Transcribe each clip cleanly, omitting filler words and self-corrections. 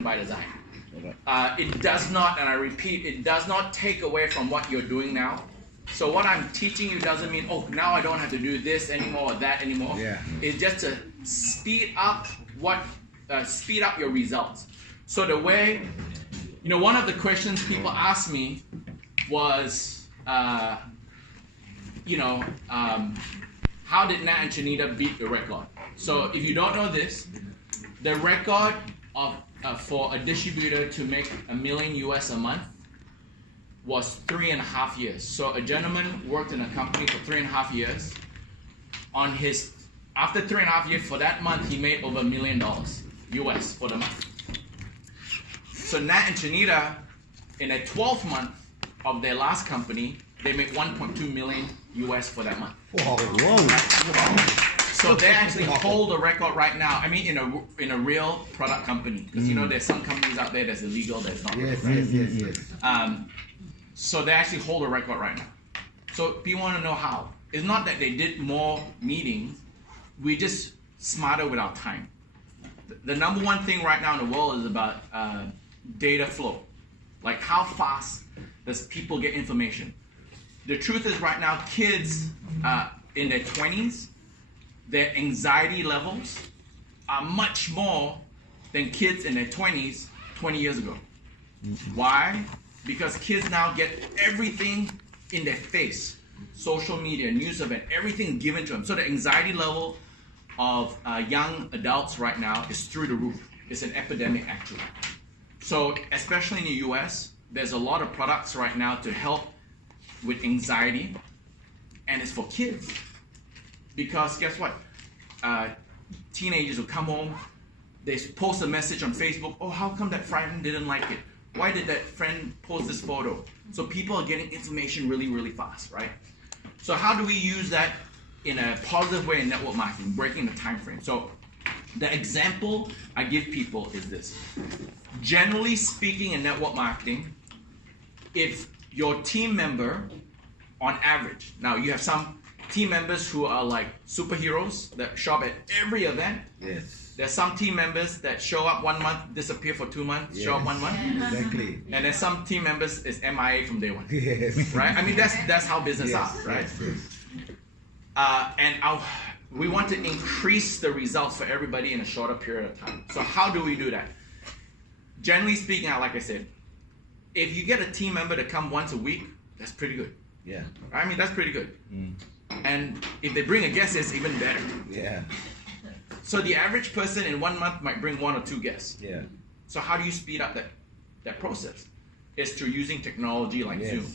by design. It does not, and I repeat, it does not take away from what you're doing now. So what I'm teaching you doesn't mean, oh, now I don't have to do this anymore or that anymore. Yeah. It's just to speed up your results. So the way, one of the questions people asked me was, how did Nat and Chanita beat the record? So if you don't know this, the record of for a distributor to make $1 million US a month was 3.5 years. So a gentleman worked in a company for 3.5 years. After 3.5 years, for that month, he made over $1 million US for the month. So Nat and Chanita, in a 12th month of their last company, they made 1.2 million US for that month. Whoa. So they actually hold the record right now. I mean, in a real product company, because there's some companies out there that's illegal, that's not real. Yes. So they actually hold a record right now. So people want to know how. It's not that they did more meetings. We just smarter with our time. The number one thing right now in the world is about data flow. Like how fast does people get information? The truth is right now, kids in their 20s, their anxiety levels are much more than kids in their 20s 20 years ago. Why? Because kids now get everything in their face. Social media, news event, everything given to them. So the anxiety level of young adults right now is through the roof. It's an epidemic actually. So especially in the US, there's a lot of products right now to help with anxiety, and it's for kids. Because guess what? Teenagers will come home, they post a message on Facebook, oh, how come that friend didn't like it? Why did that friend post this photo? So people are getting information really, really fast, right? So how do we use that in a positive way in network marketing, breaking the time frame? So the example I give people is this. Generally speaking in network marketing, if your team member, on average, now you have some team members who are like superheroes that show up at every event. Yes. There's some team members that show up 1 month, disappear for 2 months, show up 1 month. Exactly. And then some team members is MIA from day one. Yes. Right? I mean, that's how business are, right? Yes. We want to increase the results for everybody in a shorter period of time. So how do we do that? Generally speaking, like I said, if you get a team member to come once a week, that's pretty good. Yeah. I mean, that's pretty good. And if they bring a guest, it's even better. Yeah. So the average person in 1 month might bring 1 or 2 guests. Yeah. So how do you speed up that process? It's through using technology like Zoom.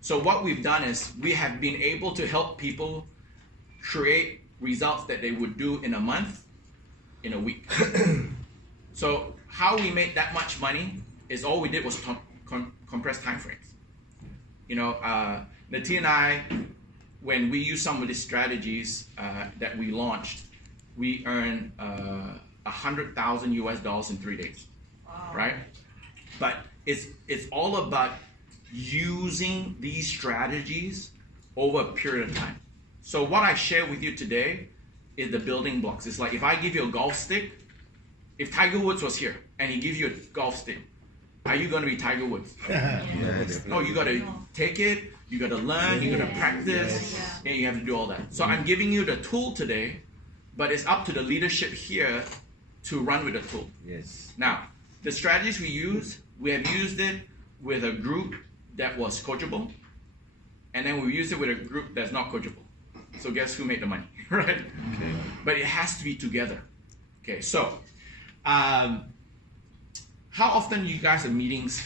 So what we've done is we have been able to help people create results that they would do in a month, in a week. So how we made that much money is all we did was compress time frames. Natia and I, when we use some of these strategies that we launched, we earned $100,000 US in 3 days. Wow. Right? But it's all about using these strategies over a period of time. So what I share with you today is the building blocks. It's like if I give you a golf stick, if Tiger Woods was here and he gives you a golf stick, are you going to be Tiger Woods? No, you got to take it, you got to learn, you got to practice, and you have to do all that. So I'm giving you the tool today, but it's up to the leadership here to run with the tool. Yes. Now, the strategies we have used it with a group that was coachable, and then we used it with a group that's not coachable. So guess who made the money, right? Okay. But it has to be together. Okay, so how often you guys have meetings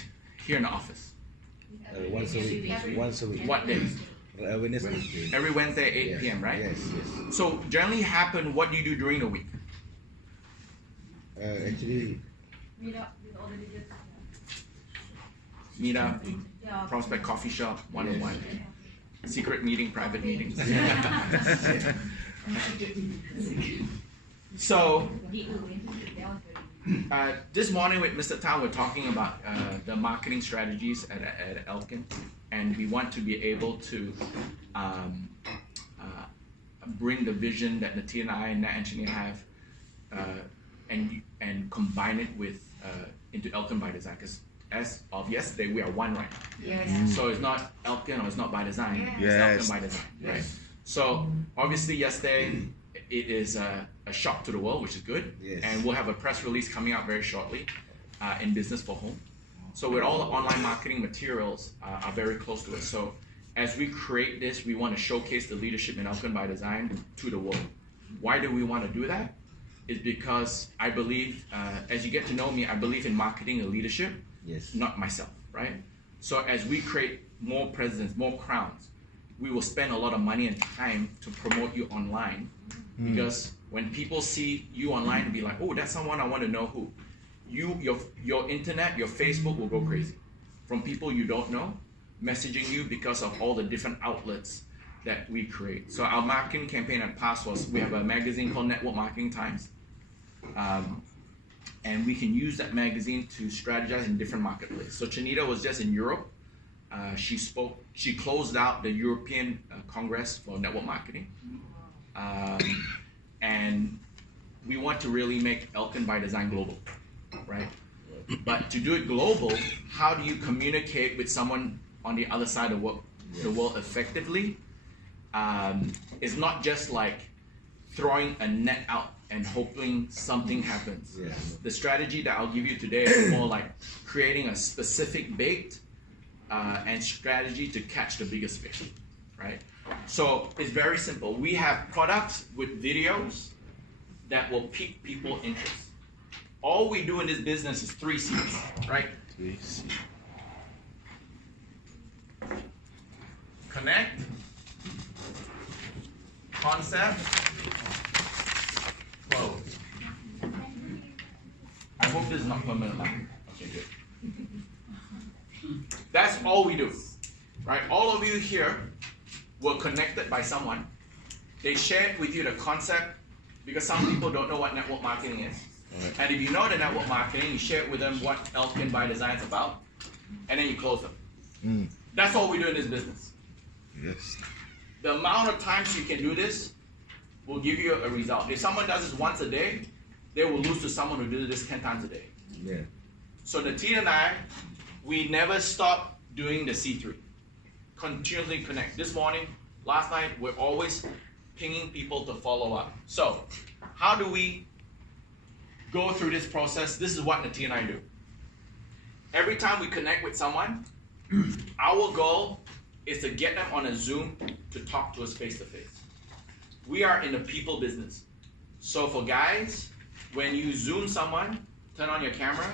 here in the office? Once a week. Once a week. What days? Wednesday. Every Wednesday, 8 p.m., right? Yes, yes. So generally what do you do during the week? Actually, meet up, prospect coffee shop, one-on-one, secret meeting, private meetings. So this morning with Mr. Tao, we're talking about the marketing strategies at Elkin, and we want to be able to bring the vision that Natia and I and Nat and Chanita have and combine it with into Elkin by Design, because as of yesterday, we are one right now. Yes. So it's not Elkin or it's not by design, it's Yes. Elkin by Design, right? Yes. So obviously yesterday, it is a shock to the world, which is good. Yes. And we'll have a press release coming out very shortly in Business for Home. So with all the online marketing materials are very close to it. So as we create this, we want to showcase the leadership in Elkin by Design to the world. Why do we want to do that? Is because I believe, as you get to know me, I believe in marketing and leadership, Yes. not myself, right? So as we create more presence, more crowns, we will spend a lot of money and time to promote you online, because when people see you online and be like, oh, that's someone I want to know who, your internet, your Facebook will go crazy from people you don't know messaging you because of all the different outlets that we create. So our marketing campaign at past was, we have a magazine called Network Marketing Times, and we can use that magazine to strategize in different marketplaces. So Chanita was just in Europe. She closed out the European Congress for network marketing, and we want to really make Elkin by Design global, right? But to do it global, how do you communicate with someone on the other side of the world effectively? It's not just like throwing a net out and hoping something happens. Yes. The strategy that I'll give you today is more like creating a specific bait and strategy to catch the biggest fish, right? So it's very simple. We have products with videos that will pique people's interest. All we do in this business is 3 C's, right? Connect, concept, close. I hope this is not permanent line. Okay, good. That's all we do, right? All of you here were connected by someone. They shared with you the concept, because some people don't know what network marketing is. Right. And if you know the network marketing, you share with them what Elkin by Design is about, and then you close them. That's all we do in this business. Yes. The amount of times you can do this will give you a result. If someone does this once a day, they will lose to someone who does this 10 times a day. Yeah. So the team and I, we never stop doing the C3. Continually connect. This morning, last night, we're always pinging people to follow up. So how do we go through this process? This is what Nati and I do. Every time we connect with someone, our goal is to get them on a Zoom to talk to us face to face. We are in the people business. So for guys, when you Zoom someone, turn on your camera.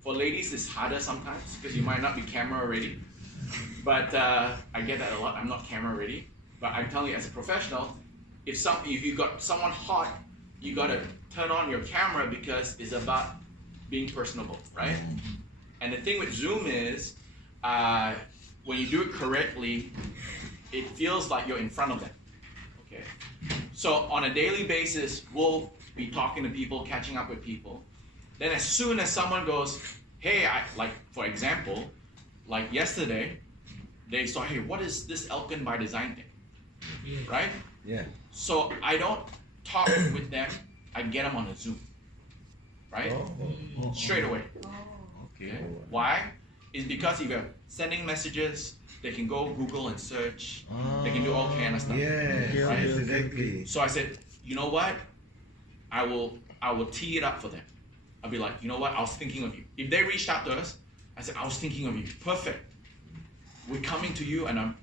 For ladies, it's harder sometimes because you might not be camera ready. But I get that a lot. I'm not camera ready. But I'm telling you, as a professional, if you got someone hot, you gotta turn on your camera, because it's about being personable, right? And the thing with Zoom is, when you do it correctly, it feels like you're in front of them. Okay. So on a daily basis, we'll be talking to people, catching up with people. Then as soon as someone goes, hey, like for example, like yesterday, they saw, hey, what is this Elkin by Design thing? Right? Yeah. So I don't talk with them, I get them on a Zoom, right? Straight away. Okay. Why? It's because if you're sending messages, they can go Google and search, they can do all kind of stuff. Yeah. Right? Exactly. So I said, you know what? I will tee it up for them. I'll be like, you know what? I was thinking of you. If they reached out to us, I said, I was thinking of you. Perfect. We're coming to you, and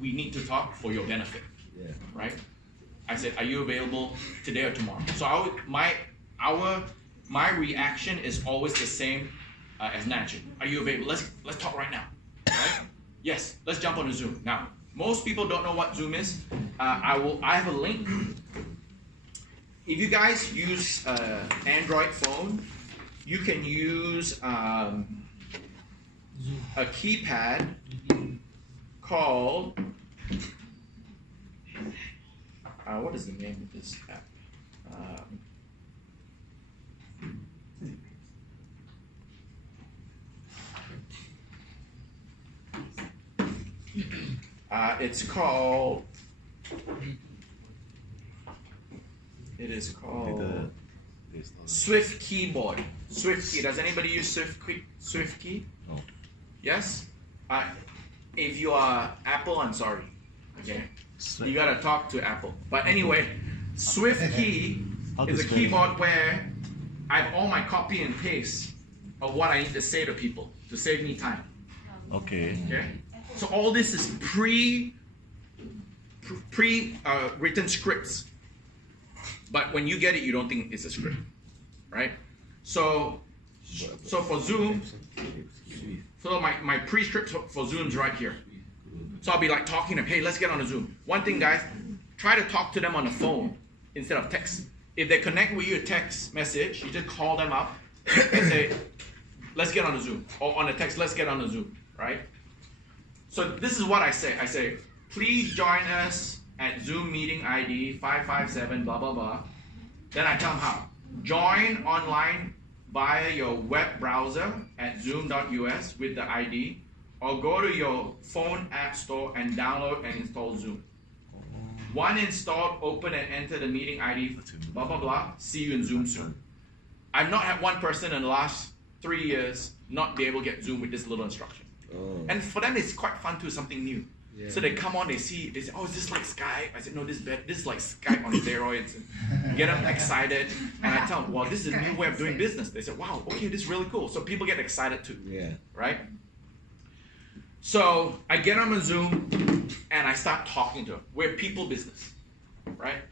we need to talk for your benefit. Yeah. Right? I said, are you available today or tomorrow? So my reaction is always the same as Nancy. Are you available? Let's talk right now. Right? Yes. Let's jump on a Zoom. Now, most people don't know what Zoom is. I have a link. If you guys use Android phone, you can use a keypad called, what is the name of this app? It's called, Swift Keyboard. Swift key. Does anybody use Swift key? No. Yes? If you are Apple, I'm sorry. Okay? You gotta talk to Apple. But anyway, Swift key is a keyboard where I have all my copy and paste of what I need to say to people to save me time. Okay. Okay? So all this is written scripts. But when you get it, you don't think it's a script. Right? So for Zoom, so my pre-script for Zoom's right here. So I'll be like talking to them, hey, let's get on a Zoom. One thing, guys, try to talk to them on the phone instead of text. If they connect with you a text message, you just call them up and say, let's get on a Zoom. Or on a text, let's get on a Zoom, right? So this is what I say. I say, please join us at Zoom meeting ID 557, blah, blah, blah. Then I tell them how. Join online via your web browser at zoom.us with the ID, or go to your phone app store and download and install Zoom. Once installed, open and enter the meeting ID, blah, blah, blah. See you in Zoom soon. I've not had one person in the last 3 years not be able to get Zoom with this little instruction. Oh. And for them, it's quite fun too, something new. Yeah. So they come on, they say, oh, is this like Skype? I said, no, this is like Skype on steroids. And get them excited. And I tell them, well, this is a new way of doing business. They said, wow, okay, this is really cool. So people get excited too. Yeah. Right? So I get on a Zoom and I start talking to them. We're people business, right?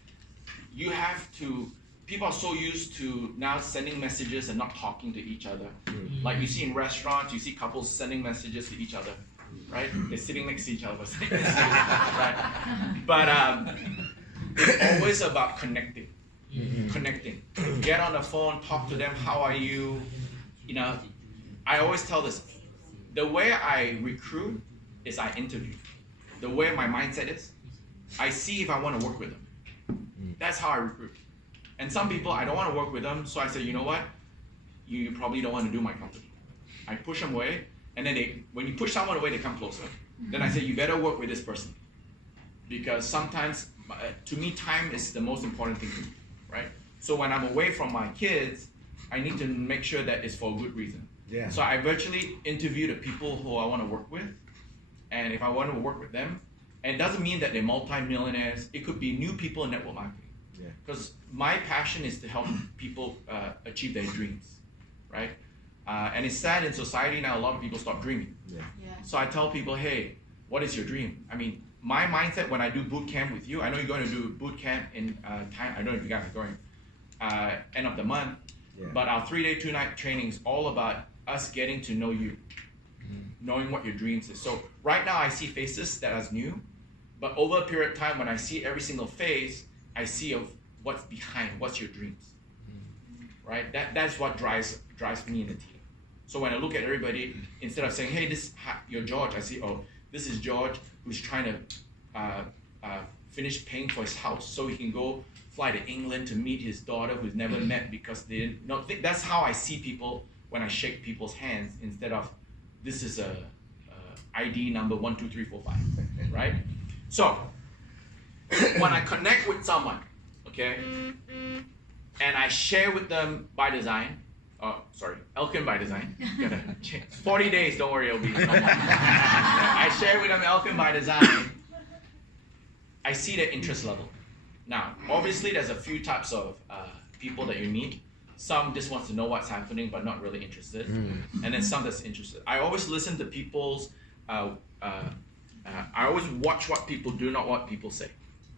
You have to, people are so used to now sending messages and not talking to each other. Mm-hmm. Like you see in restaurants, you see couples sending messages to each other, right? They're sitting next to each other, right? But it's always about connecting. Mm-hmm. Connecting. Get on the phone, talk to them, how are you? You know, I always tell this, the way I recruit is I interview. The way my mindset is, I see if I want to work with them. That's how I recruit. And some people, I don't want to work with them, so I say, you know what? You probably don't want to do my company. I push them away, and then when you push someone away, they come closer. Then I say, you better work with this person. Because sometimes, to me, time is the most important thing to me, right? So when I'm away from my kids, I need to make sure that it's for a good reason. Yeah. So I virtually interview the people who I want to work with, and if I want to work with them, and it doesn't mean that they're multi-millionaires, it could be new people in network marketing. Because my passion is to help people achieve their dreams, right? And it's sad in society now, a lot of people stop dreaming. Yeah. So I tell people, hey, what is your dream? I mean, my mindset when I do boot camp with you, I know you're going to do boot camp in time, I don't know if you guys are going, end of the month, but our 3-day, 2-night training is all about us getting to know you, knowing what your dreams is. So right now I see faces that are new, but over a period of time when I see every single face, I see of what's behind, what's your dreams, right? That's what drives me in the team. So when I look at everybody, instead of saying, hey, you're George, I see, oh, this is George who's trying to finish paying for his house so he can go fly to England to meet his daughter who's never met because they didn't know. That's how I see people when I shake people's hands instead of this is a ID number 1, 2, 3, 4, 5, right? So when I connect with someone, okay, and I share with them by design, Elkin by design, 40 days, don't worry, it'll be no more. I share with them Elkin by design, I see their interest level. Now, obviously there's a few types of people that you meet. Some just wants to know what's happening but not really interested, and then some that's interested. I always listen to people's, I always watch what people do, not what people say.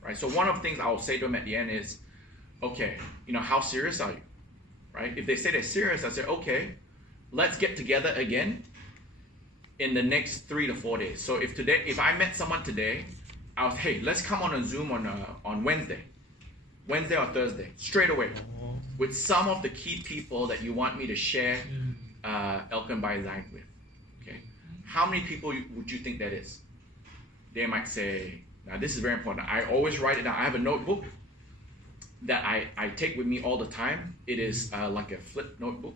Right? So one of the things I'll say to them at the end is, okay, how serious are you? Right? If they say they're serious, I say, okay, let's get together again in the next 3 to 4 days. So if I met someone today, I'll say, hey, let's come on a Zoom on Wednesday or Thursday, straight away, with some of the key people that you want me to share Elkin by Design with. Okay, how many people would you think that is? They might say, now this is very important. I always write it down. I have a notebook that I take with me all the time. It is like a flip notebook.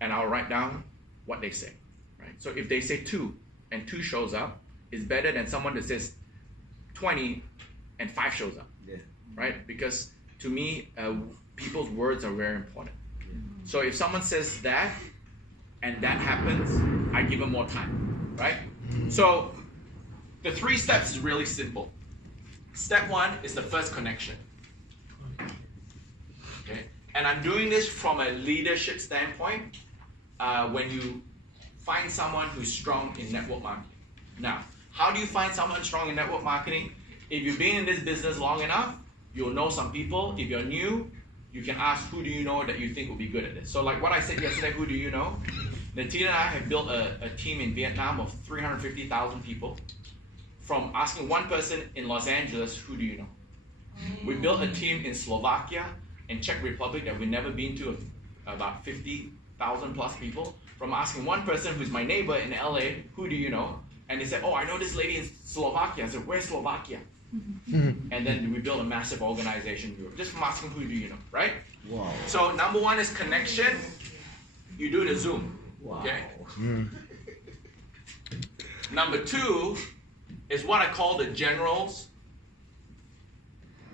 And I'll write down what they say. Right? So if they say 2 and 2 shows up, it's better than someone that says 20 and 5 shows up. Yeah. Right? Because to me, people's words are very important. So if someone says that, and that happens, I give them more time, right? So the 3 steps is really simple. Step 1 is the first connection. Okay, and I'm doing this from a leadership standpoint. When you find someone who's strong in network marketing. Now, how do you find someone strong in network marketing? If you've been in this business long enough, you'll know some people. If you're new, you can ask, who do you know that you think will be good at this? So like what I said yesterday, who do you know? Natina and I have built a team in Vietnam of 350,000 people. From asking one person in Los Angeles, who do you know? We built a team in Slovakia and Czech Republic that we've never been to, about 50,000 plus people. From asking one person who's my neighbor in LA, who do you know? And they said, oh, I know this lady in Slovakia. I said, where's Slovakia? And then we built a massive organization in Europe, just from asking who do you know, right? Wow. So number 1 is connection. You do the Zoom, Wow. okay? Number 2 is what I call the generals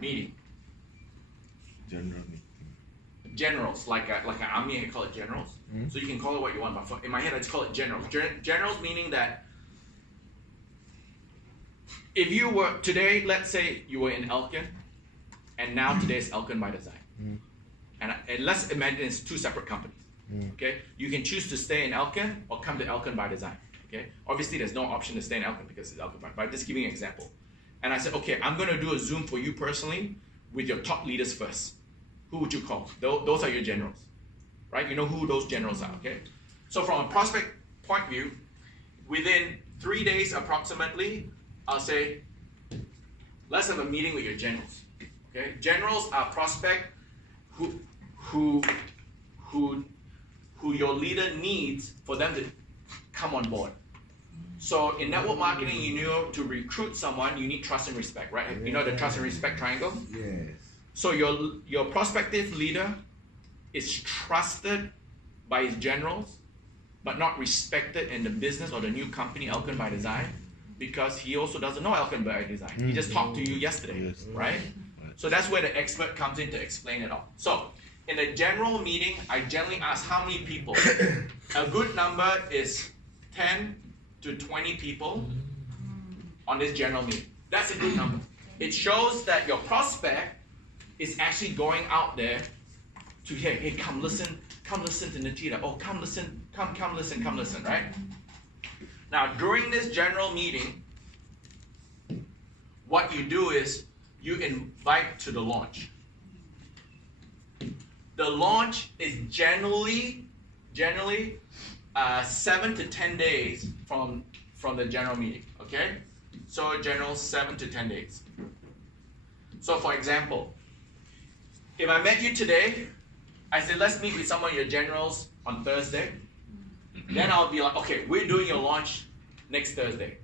meeting. General meeting. Generals, like an army, I call it generals. So you can call it what you want, but in my head I just call it generals. Generals meaning that if you were today, let's say you were in Elkin, and now today is Elkin by Design. And let's imagine it's 2 separate companies. Okay, you can choose to stay in Elkin or come to Elkin by Design. Okay, obviously there's no option to stay in Elkin because it's Elkin by, but I'm just giving you an example. And I said, okay, I'm going to do a Zoom for you personally with your top leaders first. Who would you call? Those are your generals, right? You know who those generals are. Okay, so from a prospect point of view, within 3 days approximately, I'll say, let's have a meeting with your generals. Okay, generals are prospect who your leader needs for them to come on board. So in network marketing, you know to recruit someone, you need trust and respect, right? You know the trust and respect triangle? Yes. So your prospective leader is trusted by his generals, but not respected in the business or the new company, Elkin by Design, because he also doesn't know Elkin by Design. He just talked to you yesterday, right? So that's where the expert comes in to explain it all. So in a general meeting, I generally ask how many people. A good number is 10 to 20 people on this general meeting. That's a good number. It shows that your prospect is actually going out there to, hey, come listen to Natita. Oh, come listen, right? Now, during this general meeting, what you do is you invite to the launch. The launch is generally 7 to 10 days from the general meeting, okay? So general 7 to 10 days. So for example, if I met you today, I said, let's meet with some of your generals on Thursday. Then I'll be like, okay, we're doing your launch next Thursday.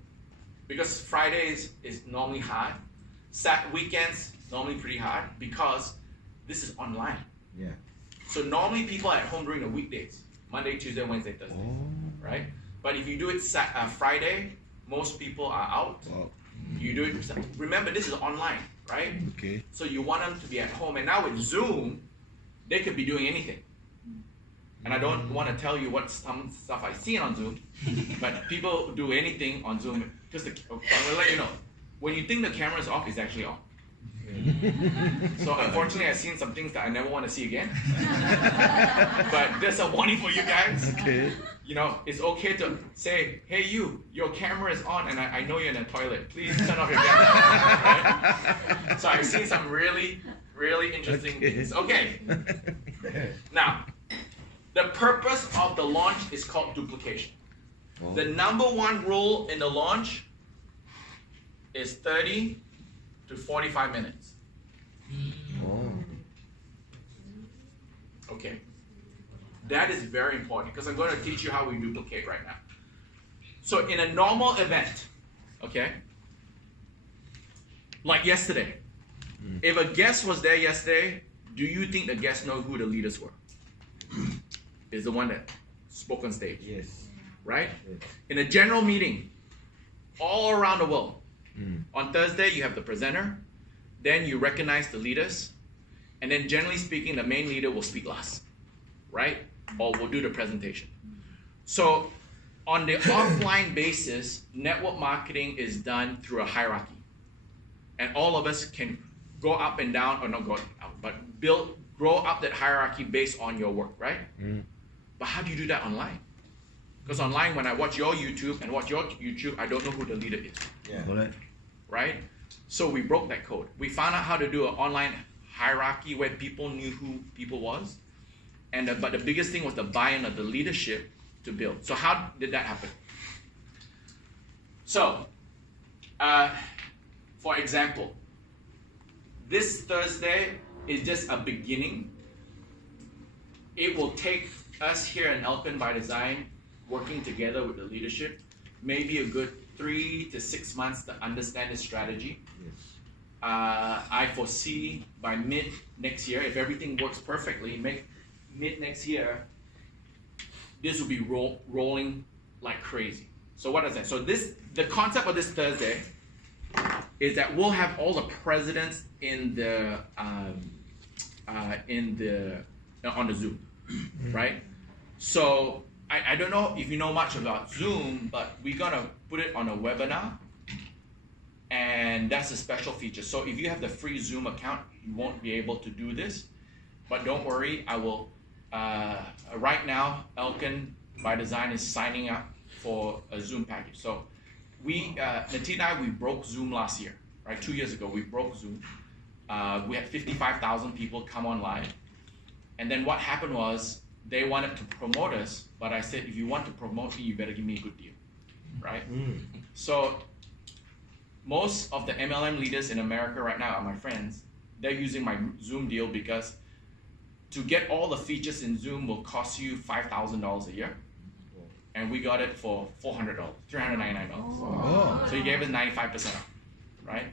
Because Fridays is normally hard. Weekends, normally pretty hard because this is online. Yeah. So normally people are at home during the weekdays, Monday, Tuesday, Wednesday, Thursday, right? But if you do it Friday, most people are out. Wow. You do it, remember this is online, right? Okay. So you want them to be at home. And now with Zoom, they could be doing anything. And I don't want to tell you what some stuff I've seen on Zoom, but people do anything on Zoom. Just I'm gonna let you know, when you think the camera is off, it's actually on. So unfortunately, I've seen some things that I never want to see again. But there's a warning for you guys. Okay. You know, it's okay to say, hey your camera is on and I know you're in the toilet. Please turn off your camera. Right? So I've seen some really, really interesting things. Okay. Now, the purpose of the launch is called duplication. Oh. The number 1 rule in the launch is 30 to 45 minutes. Oh. Okay. That is very important because I'm going to teach you how we duplicate right now. So in a normal event, okay, like yesterday, if a guest was there yesterday, do you think the guests know who the leaders were? Is the one that spoke on stage. Yes. Right? Yes. In a general meeting, all around the world, on Thursday you have the presenter, then you recognize the leaders, and then generally speaking, the main leader will speak last. right? Or will do the presentation. So on the offline basis, network marketing is done through a hierarchy. And all of us can go up and down, or not go up, but grow up that hierarchy based on your work, right? But how do you do that online? Because online, when I watch your YouTube and watch your YouTube, I don't know who the leader is. Yeah. Correct. Right? So we broke that code. We found out how to do an online hierarchy where people knew who people was. But the biggest thing was the buy-in of the leadership to build. So how did that happen? So, for example, this Thursday is just a beginning. It will take us here in Elkin by Design, working together with the leadership, maybe a good 3 to 6 months to understand the strategy. Yes. I foresee by mid next year, if everything works perfectly, mid next year, this will be rolling like crazy. So what is that? So the concept of this Thursday is that we'll have all the presidents on the Zoom, right? So I don't know if you know much about Zoom, but we're gonna put it on a webinar, and that's a special feature. So if you have the free Zoom account, you won't be able to do this, but don't worry, I will. Right now, Elkin by Design is signing up for a Zoom package. So Natina and I, we broke Zoom last year, right? 2 years ago, we broke Zoom. We had 55,000 people come on live. And then what happened was they wanted to promote us, but I said, if you want to promote me, you better give me a good deal, right? So most of the MLM leaders in America right now are my friends. They're using my Zoom deal because to get all the features in Zoom will cost you $5,000 a year. And we got it for $400, $399. Oh. So he gave us 95% off, right?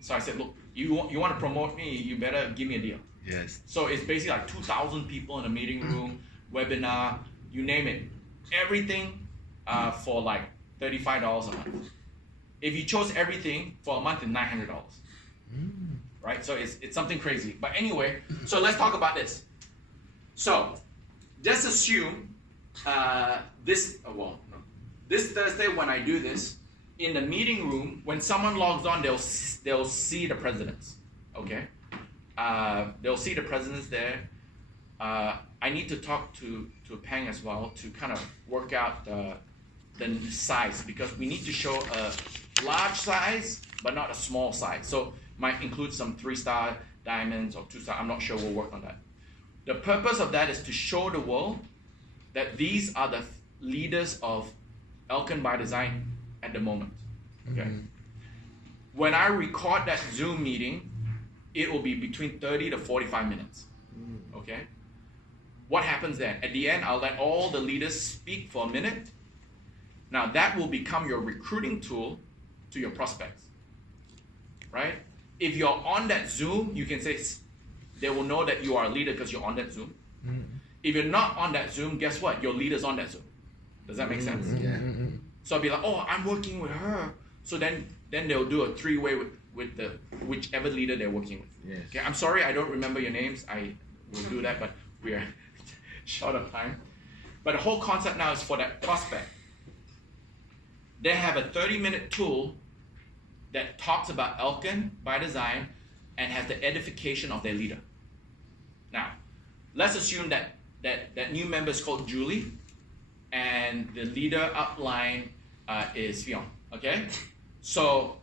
So I said, look, you want to promote me, you better give me a deal. Yes. So it's basically like 2,000 people in a meeting room, webinar, you name it. Everything for like $35 a month. If you chose everything for a month, it's $900. Right? So it's something crazy. But anyway, so let's talk about this. So just assume this Thursday when I do this, in the meeting room, when someone logs on, they'll see the presidents. Okay? They'll see the presidents there. I need to talk to Peng as well to kind of work out the size, because we need to show a large size but not a small size. So might include some 3-star diamonds or 2-star. I'm not sure. We'll work on that. The purpose of that is to show the world that these are the leaders of Elkin by Design at the moment. Okay. When I record that Zoom meeting, it will be between 30 to 45 minutes. Okay. What happens then? At the end, I'll let all the leaders speak for a minute. Now that will become your recruiting tool to your prospects, right? If you're on that Zoom, you can say, they will know that you are a leader because you're on that Zoom. If you're not on that Zoom, guess what? Your leader's on that Zoom. Does that make sense? Yeah. So I'll be like, oh, I'm working with her. So then they'll do a 3-way with the whichever leader they're working with. Yes. Okay, I'm sorry, I don't remember your names. I will do that, but we are short of time. But the whole concept now is for that prospect. They have a 30-minute tool that talks about Elkin by Design and has the edification of their leader. Now, let's assume that new member is called Julie, and the leader upline is Fionn. Okay, so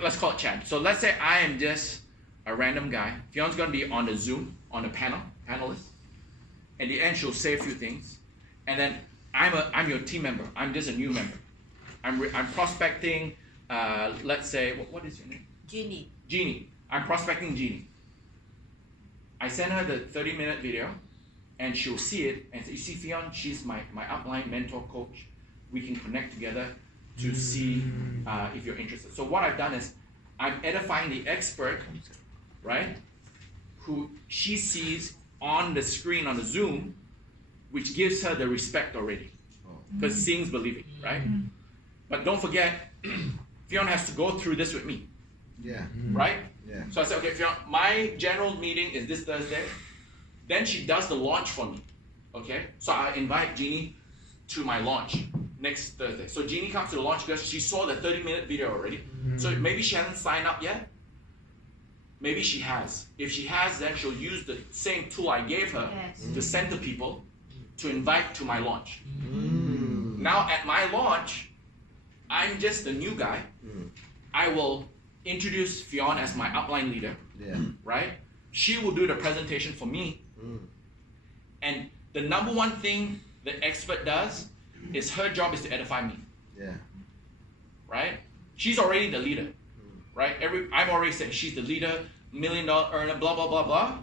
let's call it Chad. So let's say I am just a random guy. Fionn's gonna be on the Zoom on the panelist. At the end, she'll say a few things, and then I'm your team member. I'm just a new member. I'm prospecting. Let's say what is your name? Jeannie. Jeannie. I'm prospecting Jeannie. I send her the 30-minute video, and she'll see it and say, you see Fionn, she's my upline mentor coach. We can connect together to see if you're interested. So what I've done is I'm edifying the expert, right, who she sees on the screen on the Zoom, which gives her the respect already. Because seeing's believing, right? But don't forget, Fionn has to go through this with me. Yeah. Right? Yeah. So I said, okay, Fionn, my general meeting is this Thursday. Then she does the launch for me. Okay, so I invite Jeannie to my launch next Thursday. So Jeannie comes to the launch because she saw the 30-minute video already. So maybe she hasn't signed up yet. Maybe she has. If she has, then she'll use the same tool I gave her to send to people to invite to my launch. Now at my launch, I'm just the new guy. I will introduce Fionn as my upline leader, right? She will do the presentation for me. And the number one thing the expert does is her job is to edify me. Right? She's already the leader. Right? I've already said she's the leader, $1 million earner, blah, blah, blah, blah.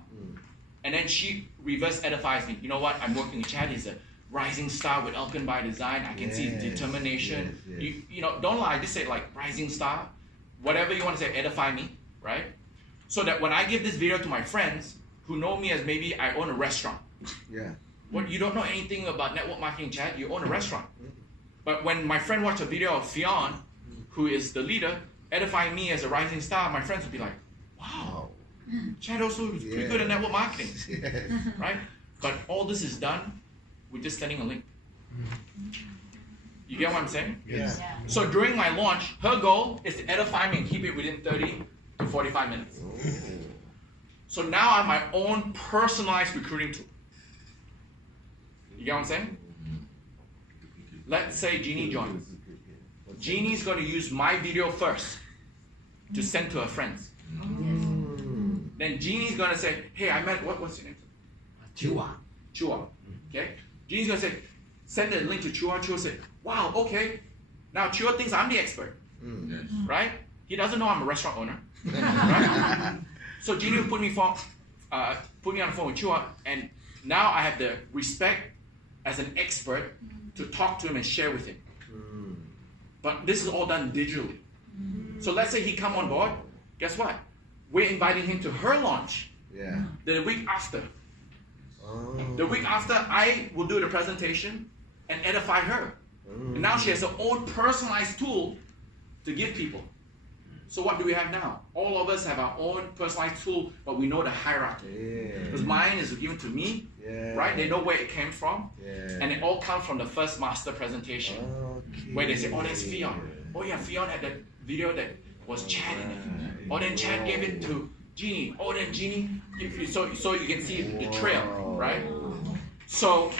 And then she reverse edifies me. You know what? I'm working with Chad. He's a rising star with Elkin by design. I can see his determination. You know, don't lie. Just say like rising star. Whatever you want to say, edify me. Right? So that when I give this video to my friends who know me as maybe I own a restaurant. What, you don't know anything about network marketing, Chad. You own a restaurant. But when my friend watched a video of Fionn, who is the leader, edifying me as a rising star, my friends would be like, wow, Chad also is pretty good at network marketing. Right? But all this is done with just sending a link. You get what I'm saying? So during my launch, her goal is to edify me and keep it within 30 to 45 minutes. So now I have my own personalized recruiting tool. You get what I'm saying? Let's say Jeannie joins. Jeannie's going to use my video first to send to her friends. Then Jeannie's going to say, hey, I met, what's your name? Chua. Okay? Jeannie's going to say, send the link to Chua. Chua say, wow, okay. Now Chua thinks I'm the expert. Right? He doesn't know I'm a restaurant owner. Right? So Jeannie will put me on the phone with Chua, and now I have the respect as an expert to talk to him and share with him. But this is all done digitally. So let's say he come on board, guess what? We're inviting him to her launch the week after. The week after, I will do the presentation and edify her. And now she has her own personalized tool to give people. So what do we have now? All of us have our own personalized tool, but we know the hierarchy. Because mine is given to me, right? They know where it came from. And it all comes from the first master presentation. Where they say, oh, that's Fionn. Oh yeah, Fionn had that video that was Chad in it. Oh, then Chad gave it to Jeannie. Oh, then Jeannie, so you can see the trail, right? So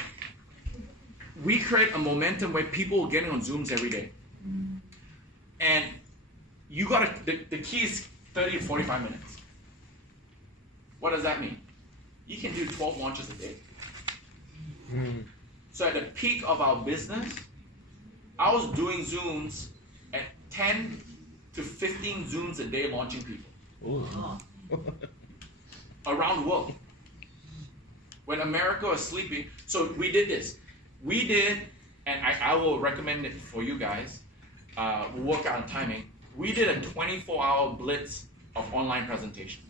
we create a momentum where people are getting on Zooms every day. And you gotta, the key is 30 to 45 minutes. What does that mean? You can do 12 launches a day. So at the peak of our business, I was doing Zooms at 10 to 15 Zooms a day launching people. Around the world. When America was sleeping, so we did this. We did, and I will recommend it for you guys, we'll work out on timing. We did a 24-hour blitz of online presentation.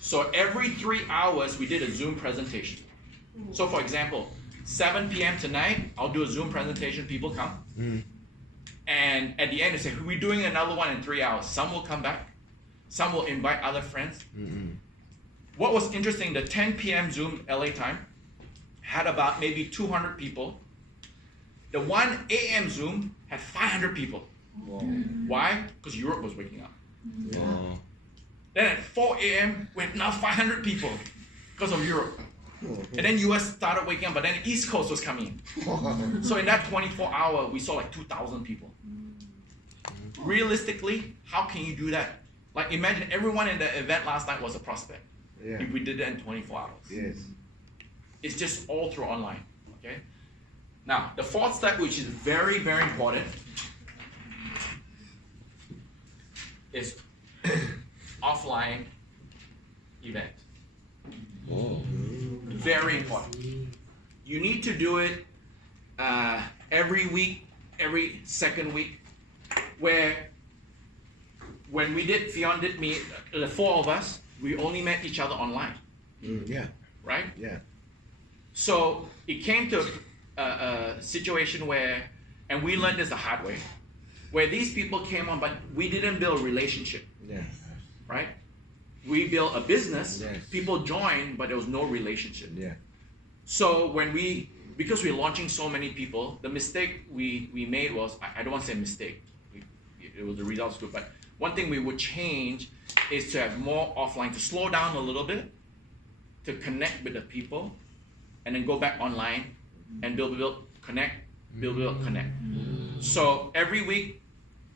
So every 3 hours, we did a Zoom presentation. So for example, 7 p.m. tonight, I'll do a Zoom presentation, people come. And at the end, they say, we're doing another one in 3 hours. Some will come back. Some will invite other friends. What was interesting, the 10 p.m. Zoom LA time had about maybe 200 people. The 1 a.m. Zoom had 500 people. Why? Because Europe was waking up. Then at 4 a.m., we had now 500 people because of Europe. And then US started waking up, but then the East Coast was coming in. So in that 24 hour, we saw like 2,000 people. Realistically, how can you do that? Like imagine everyone in the event last night was a prospect. If we did that in 24 hours. It's just all through online, okay? Now, the fourth step, which is very, very important, is offline event. Very important. You need to do it every week, every second week, where when we did, Fionn did meet, the 4 of us, we only met each other online. Right? So it came to a situation where, and we learned this the hard way, where these people came on, but we didn't build a relationship. Right? We built a business, people joined, but there was no relationship. So because we're launching so many people, the mistake we made was, I don't want to say mistake, it was the results good, but one thing we would change is to have more offline, to slow down a little bit, to connect with the people, and then go back online and build, connect, build, connect. So every week,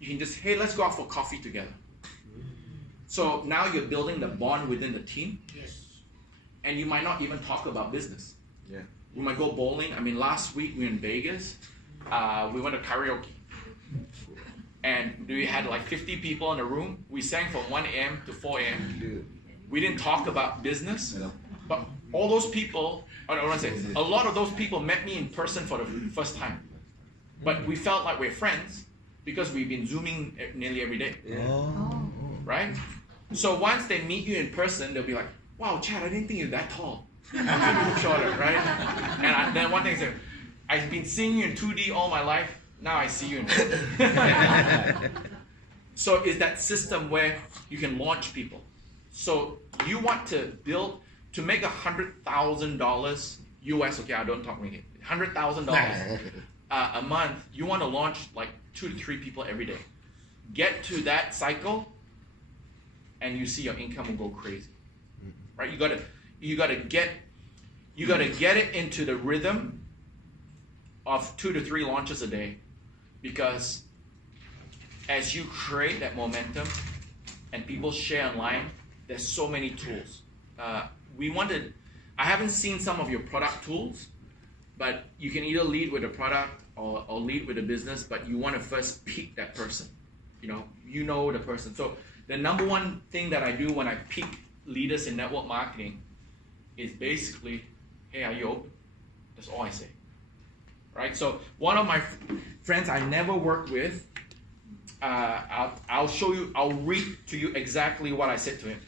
you can just, hey, let's go out for coffee together. So now you're building the bond within the team. Yes. And you might not even talk about business. Yeah. We might go bowling. I mean, last week we were in Vegas. We went to karaoke. And we had like 50 people in the room. We sang from 1 a.m. to 4 a.m. We didn't talk about business. But all those people, I don't want to say, a lot of those people met me in person for the first time. But we felt like we're friends because we've been Zooming nearly every day. Right? So once they meet you in person, they'll be like, wow, Chad, I didn't think you're that tall. I'm shorter, right? And then one thing is, I've been seeing you in 2D all my life. Now I see you in 3D. So it's that system where you can launch people. So you want to build, to make $100,000 US, okay, I don't talk ringgit, $100,000 a month, you want to launch like 2 to 3 people every day. Get to that cycle, and you see your income will go crazy, right? You gotta get it into the rhythm of 2 to 3 launches a day, because as you create that momentum and people share online, there's so many tools. I haven't seen some of your product tools, but you can either lead with a product or lead with a business, but you want to first pick that person. You know the person. So the number one thing that I do when I pick leaders in network marketing is basically, hey, are you open? That's all I say. Right? So one of my friends I never worked with, I'll show you, I'll read to you exactly what I said to him.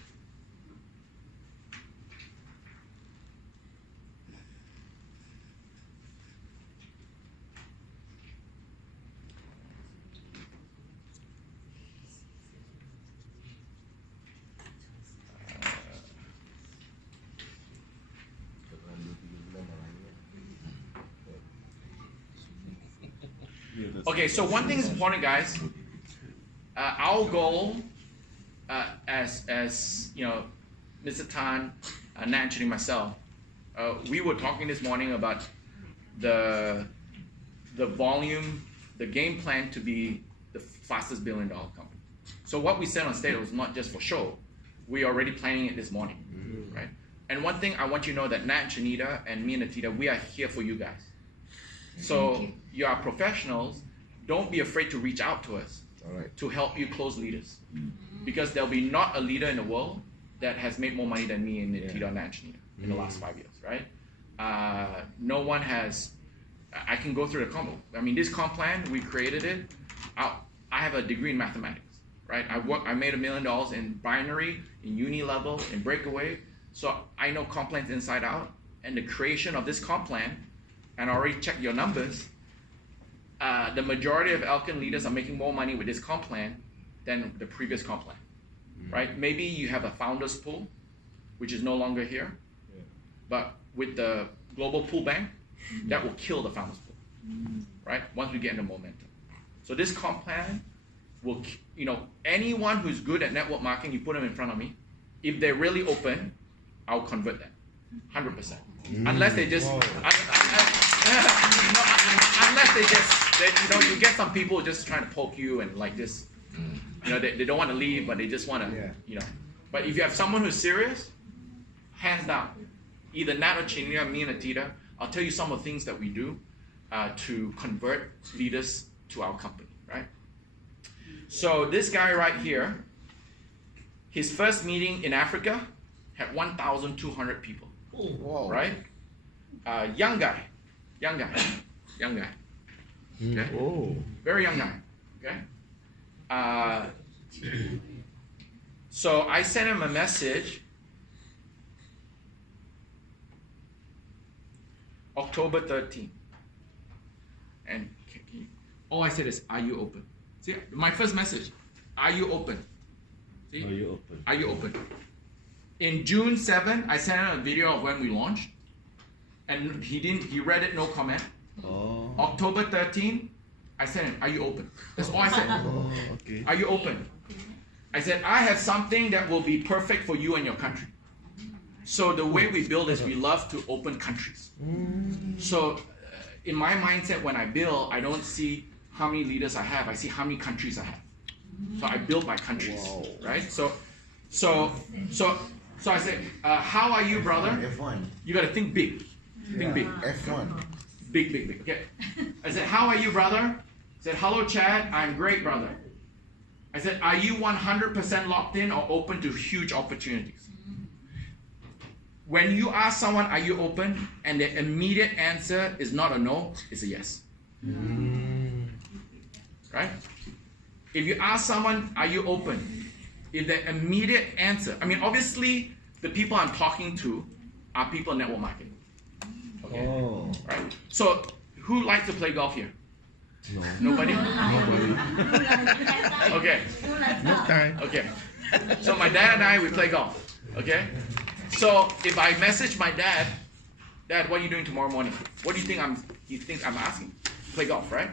Okay, so one thing is important, guys. Our goal, as you know, Mr. Tan, naturally myself, we were talking this morning about the volume, the game plan to be the fastest $1 billion company. So what we said on stage was not just for show. We are already planning it this morning, right? And one thing I want you to know that Nat, Janita, and me and Natita, we are here for you guys. So you are professionals. Don't be afraid to reach out to us to help you close leaders, because there'll be not a leader in the world that has made more money than me and Natita and Janita in the last 5 years, right? No one has. I can go through the combo. I mean, this comp plan, we created it. I have a degree in mathematics, right? I made $1 million in binary, in uni level, in breakaway. So I know comp plans inside out. And the creation of this comp plan, and I already checked your numbers, the majority of Elkin leaders are making more money with this comp plan than the previous comp plan, right? Maybe you have a founders pool, which is no longer here, but with the global pool bank, that will kill the founders pool, right? Once we get into momentum. So this comp plan will, anyone who's good at network marketing, you put them in front of me. If they're really open, I'll convert them, 100%. Unless they just, unless they just, you get some people just trying to poke you and like just, they don't want to leave, but they just want to, But if you have someone who's serious, hands down, either Nat or Chinia, me and Atita, I'll tell you some of the things that we do to convert leaders to our company, right? So this guy right here, his first meeting in Africa had 1,200 people, right? Young guy. Okay? Very young guy, okay? So I sent him a message October 13th. And all I said is, are you open? See, my first message, are you open? See? Are you open? Are you open? In June 7, I sent him a video of when we launched. And he read it, no comment. Oh. October 13, I sent him, are you open? That's all I said. Oh, okay. Are you open? I said, I have something that will be perfect for you and your country. So the way we build is we love to open countries. So in my mindset, when I build, I don't see how many leaders I have. I see how many countries I have. So I build my countries, right? So I said, how are you, brother? F1. You got to think big. Think big. F1. Big. Okay. I said, how are you, brother? I said, hello, Chad. I'm great, brother. I said, are you 100% locked in or open to huge opportunities? When you ask someone, are you open? And the immediate answer is not a no, it's a yes. Right? If you ask someone, are you open? If the immediate answer, I mean, obviously, the people I'm talking to are people in network marketing. Okay? Oh. Right? So, who likes to play golf here? No. Nobody? Okay. No time. Okay. So my dad and I, we play golf. Okay? So if I message my dad, Dad, what are you doing tomorrow morning? What do you think I'm asking? Play golf, right?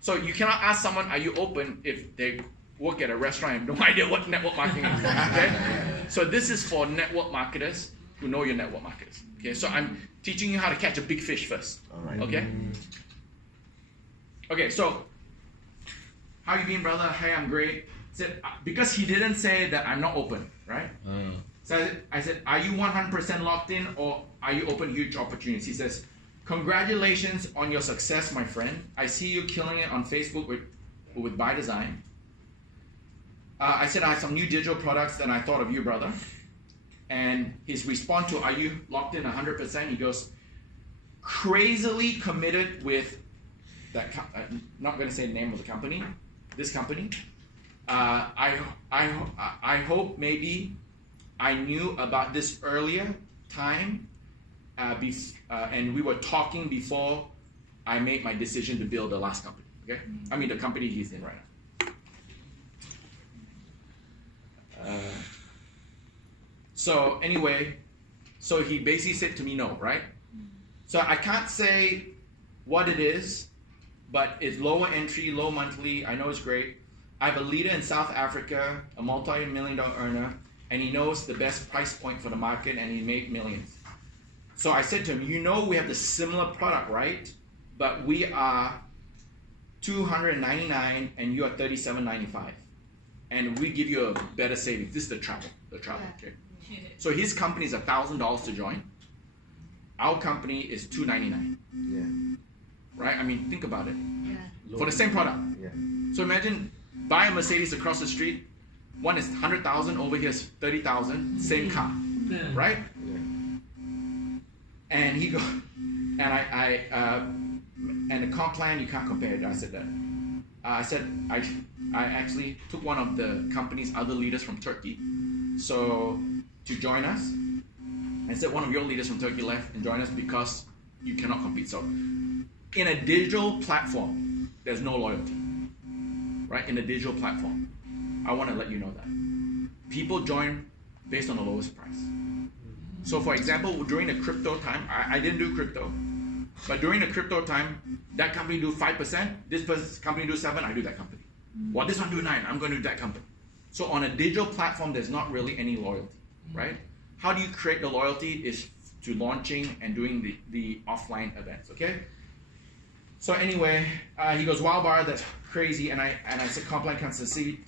So you cannot ask someone, are you open, if they work at a restaurant and have no idea what network marketing is. Okay? So this is for network marketers who know your network marketers. Okay, so I'm teaching you how to catch a big fish first. All right. Okay? Okay, so how you been, brother? Hey, I'm great. Said because he didn't say that I'm not open, right? So I said, are you 100% locked in or are you open to huge opportunities? He says, congratulations on your success, my friend. I see you killing it on Facebook with By Design. I said, I have some new digital products and I thought of you, brother. And his response to, are you locked in 100%? He goes, crazily committed with that, not going to say the name of the company, this company. I hope maybe I knew about this earlier time, and we were talking before I made my decision to build the last company. Okay, I mean the company he's in right now. So anyway, so he basically said to me no, right? So I can't say what it is, but it's lower entry, low monthly. I know it's great. I have a leader in South Africa, a multi-million-dollar earner, and he knows the best price point for the market, and he made millions. So I said to him, you know we have the similar product, right? But we are $299 and you are $37.95. And we give you a better savings. This is the travel, okay? So his company is $1,000 to join. Our company is $299. Yeah. Right? I mean, think about it. Yeah. For the same product. Yeah. So imagine buy a Mercedes across the street. One is 100,000, over here is 30,000, same car, right? Yeah. And he goes, and and the comp plan you can't compare it. I said that. I actually took one of the company's other leaders from Turkey, so to join us. I said one of your leaders from Turkey left and joined us because you cannot compete. So in a digital platform, there's no loyalty, right? In a digital platform, I want to let you know that people join based on the lowest price. So for example, during the crypto time, I didn't do crypto, but during the crypto time, that company do 5%, this company do 7%, I do that company. Well, this one do 9%, I'm going to do that company. So on a digital platform, there's not really any loyalty, right? How do you create the loyalty is to launching and doing the offline events, okay? So anyway, he goes, wow, Bar, that's crazy. And I said, complaint consistency,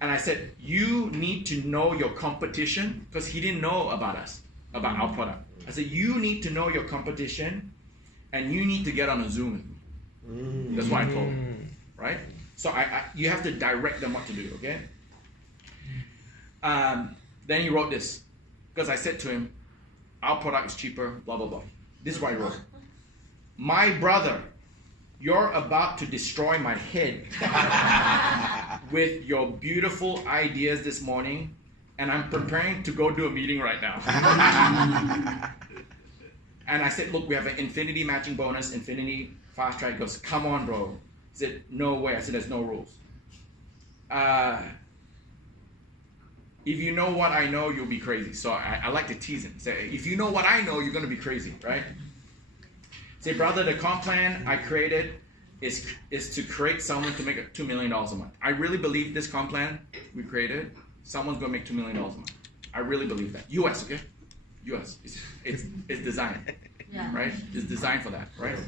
And I said, you need to know your competition, because he didn't know about us, about our product. I said, you need to know your competition, and you need to get on a Zoom with me. That's what I told him, right? So you have to direct them what to do, okay? Then he wrote this, because I said to him, our product is cheaper, blah, blah, blah. This is what he wrote. My brother, you're about to destroy my head with your beautiful ideas this morning, and I'm preparing to go do a meeting right now. And I said, look, we have an infinity matching bonus, infinity fast track. He goes, come on, bro. I said, no way. I said, there's no rules. if you know what I know, you'll be crazy. So I like to tease him. Say, if you know what I know, you're gonna be crazy, right? Say, brother, the comp plan I created is to create someone to make $2 million a month. I really believe this comp plan we created, someone's gonna make $2 million a month. I really believe that. US, okay? US. It's designed, right? It's designed for that, right?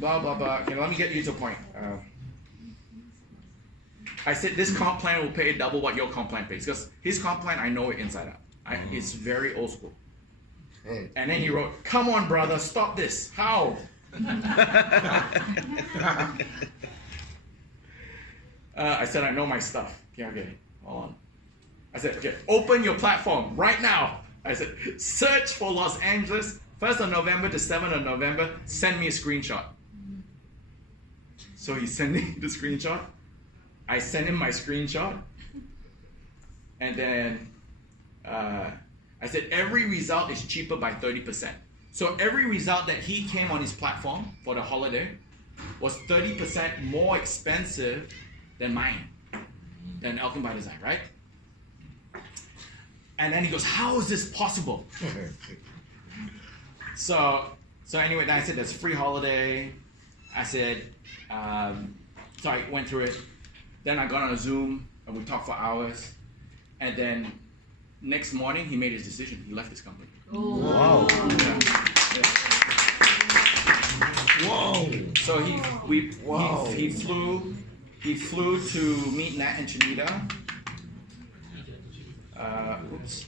Blah, blah, blah. Okay, let me get you to a point. I said this comp plan will pay double what your comp plan pays. Because his comp plan, I know it inside out. It's very old school. And then he wrote, come on, brother, stop this. How? I said, I know my stuff. Okay, hold on. I said, okay, open your platform right now. I said, search for Los Angeles, 1st of November to 7th of November, send me a screenshot. So he's sending the screenshot. I sent him my screenshot. And then I said, every result is cheaper by 30%. So every result that he came on his platform for the holiday was 30% more expensive than mine, than Elkin by Design, right? And then he goes, how is this possible? So anyway, then I said, there's a free holiday. I said, so I went through it. Then I got on a Zoom and we talked for hours. And then next morning, he made his decision. He left his company. Oh. Wow. Yeah. Whoa. So he flew to meet Nat and Shamida. Oops. Is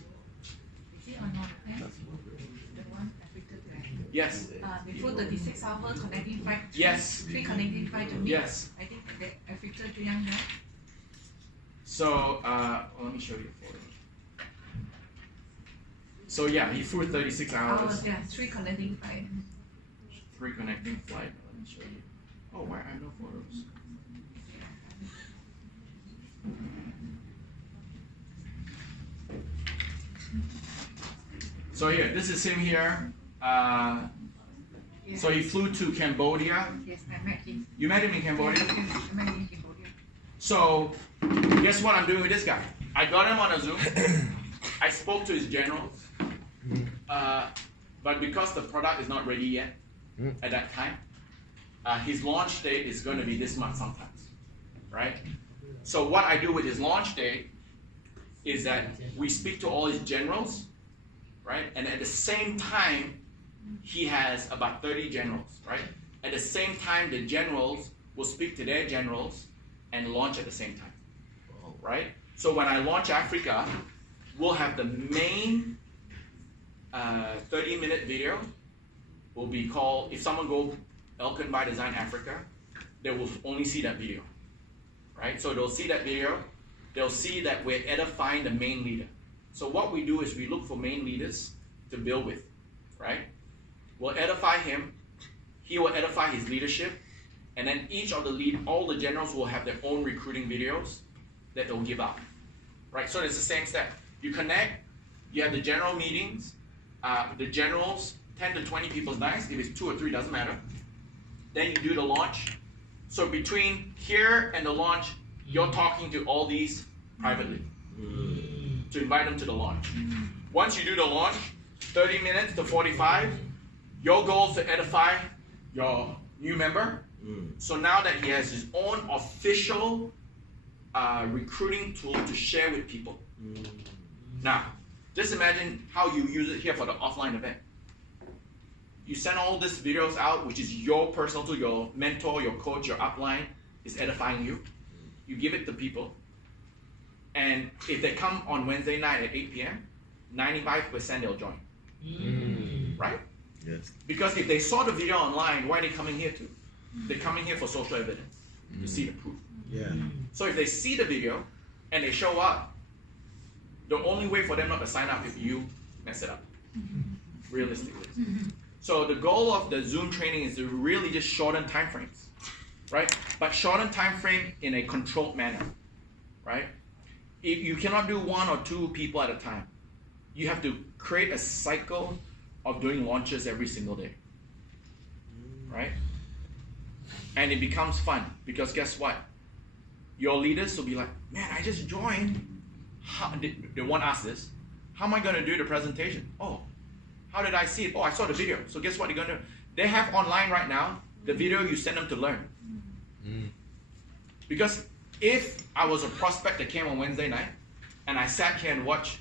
it on your plan? The one affected there? Yes. Before 36-hour connecting flight. Yes. 3 connecting flight to meet. Yes. I think that affected to young guy. So let me show you a photo. So yeah, he flew 36 hours. Yeah, 3 connecting flight. 3 connecting flight. Let me show you. Oh, why I have no photos? So here, this is him here. So he flew to Cambodia. Yes, I met him. You met him in Cambodia? Yes, I met him in Cambodia. So guess what I'm doing with this guy? I got him on a Zoom. I spoke to his generals. But because the product is not ready yet at that time, his launch date is going to be this month sometimes, right? So what I do with his launch date is that we speak to all his generals, right? And at the same time, he has about 30 generals, right? At the same time, the generals will speak to their generals and launch at the same time, right? So when I launch Africa, we'll have the main 30-minute video will be called, if someone go Elkin by Design Africa, they will only see that video, right? So they'll see that video, they'll see that we're edifying the main leader. So what we do is we look for main leaders to build with, right? We'll edify him, he will edify his leadership, and then each of all the generals will have their own recruiting videos that they'll give out, right? So it's the same step. You connect, you have the general meetings, the generals, 10 to 20 people is nice, if it's 2 or 3, doesn't matter. Then you do the launch. So between here and the launch, you're talking to all these privately to invite them to the launch. Once you do the launch, 30 minutes to 45, your goal is to edify your new member. So now that he has his own official recruiting tool to share with people. Now, just imagine how you use it here for the offline event. You send all these videos out, which is your personal tool, your mentor, your coach, your upline is edifying you. You give it to people. And if they come on Wednesday night at 8 p.m., 95% they'll join. Right? Yes. Because if they saw the video online, why are they coming here to? They're coming here for social evidence, to see the proof. Yeah. So if they see the video and they show up, the only way for them not to sign up is you mess it up, realistically. So the goal of the Zoom training is to really just shorten time frames, right? But shorten time frame in a controlled manner, right? You cannot do 1 or 2 people at a time. You have to create a cycle of doing launches every single day, right? And it becomes fun because guess what? Your leaders will be like, man, I just joined they won't ask this. How am I going to do the presentation? Oh, how did I see it? Oh, I saw the video. So guess what they're going to do? They have online right now the video you send them to learn. Because if I was a prospect that came on Wednesday night and I sat here and watched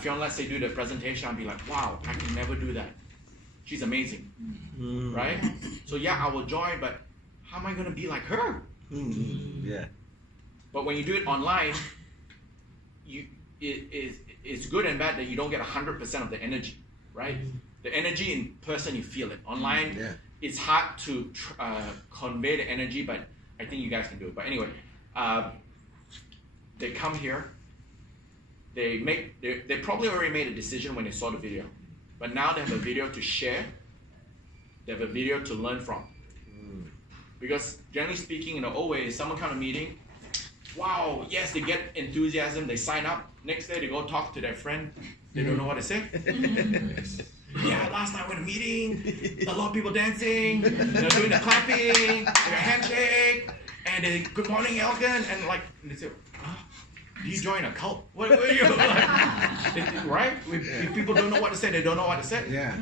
Fiona, let's say, do the presentation, I'd be like, wow, I can never do that. She's amazing, right? So yeah, I will join, but how am I going to be like her? Yeah. But when you do it online, it's good and bad that you don't get 100% of the energy, right? The energy in person, you feel it. Online, it's hard to convey the energy, but I think you guys can do it. But anyway, they come here. They probably already made a decision when they saw the video, but now they have a video to share. They have a video to learn from. Because generally speaking, in the old way, someone kind of meeting, wow, yes, they get enthusiasm, they sign up. Next day, they go talk to their friend. They don't know what to say. Yeah, last night we had a meeting, a lot of people dancing, they're doing the clapping, they're handshake, and they good morning, Elgin, and like, and they say, do you join a cult? What are you like? Right? If people don't know what to say, they don't know what to say. Yeah.